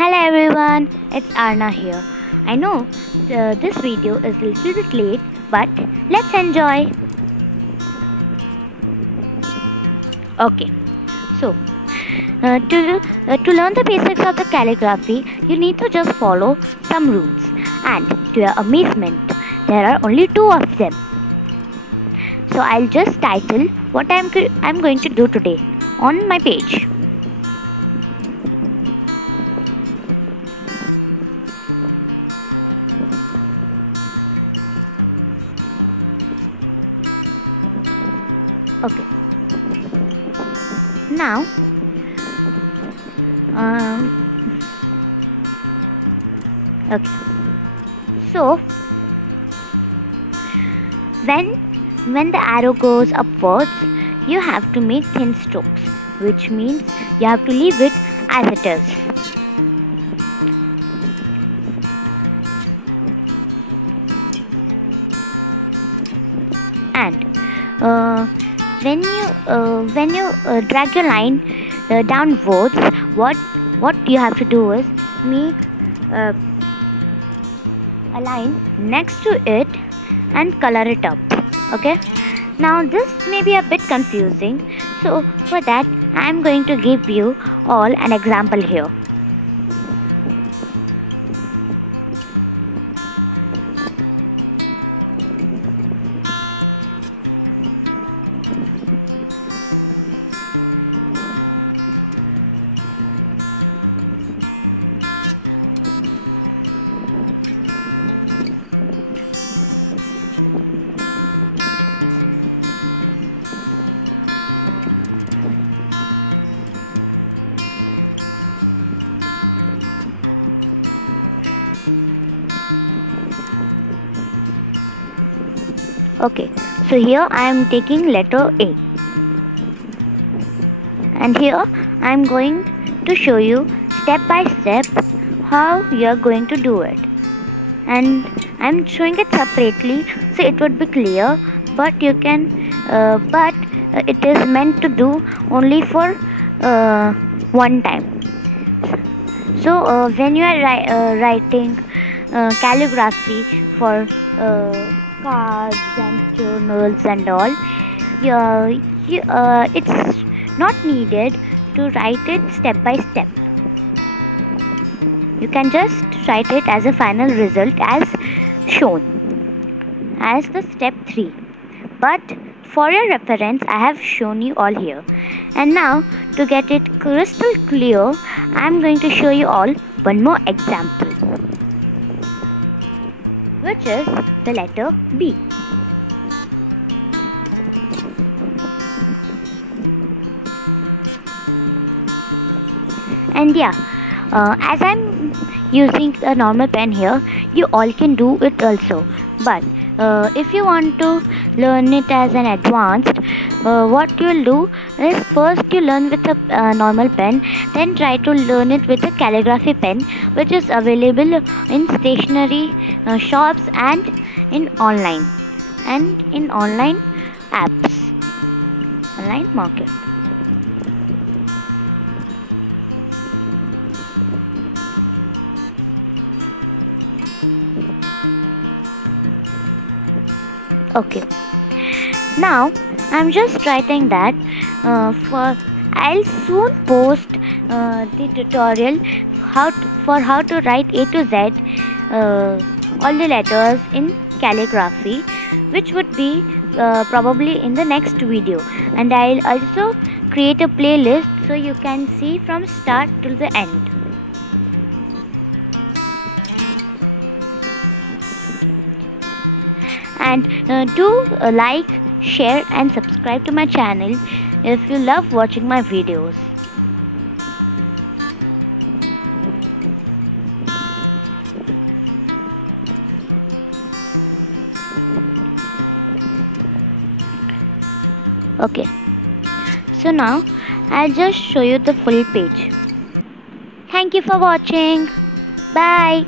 Hello everyone, it's Arna here. I know this video is a little bit late, but let's enjoy. Okay, so to learn the basics of the calligraphy, you need to just follow some rules. And to your amazement, there are only two of them. So I'll just title what I'm going to do today on my page. Okay. Now, okay. So, when the arrow goes upwards, you have to make thin strokes, which means you have to leave it as it is. And when you drag your line downwards, what you have to do is make a line next to it and color it up. Okay, now this may be a bit confusing, so for that I am going to give you all an example here. Okay, so here I am taking letter A, and here I am going to show you step by step how you are going to do it, and I am showing it separately so it would be clear, but you can but it is meant to do only for one time. So when you are writing calligraphy for cards and journals and all, it's not needed to write it step by step. You can just write it as a final result as shown as the step 3. But for your reference, I have shown you all here. And now to get it crystal clear, I am going to show you all one more example, which is the letter B. And yeah, as I'm using a normal pen here, you all can do it also. But if you want to learn it as an advanced, what you'll do is first you learn with a normal pen, then try to learn it with a calligraphy pen, which is available in stationery shops and in online apps, online market. Okay, now I'm just writing that I'll soon post the tutorial for how to write A to Z all the letters in calligraphy, which would be probably in the next video, and I'll also create a playlist so you can see from start till the end. And do like, share and subscribe to my channel if you love watching my videos. Okay, so now I'll just show you the full page. Thank you for watching. Bye.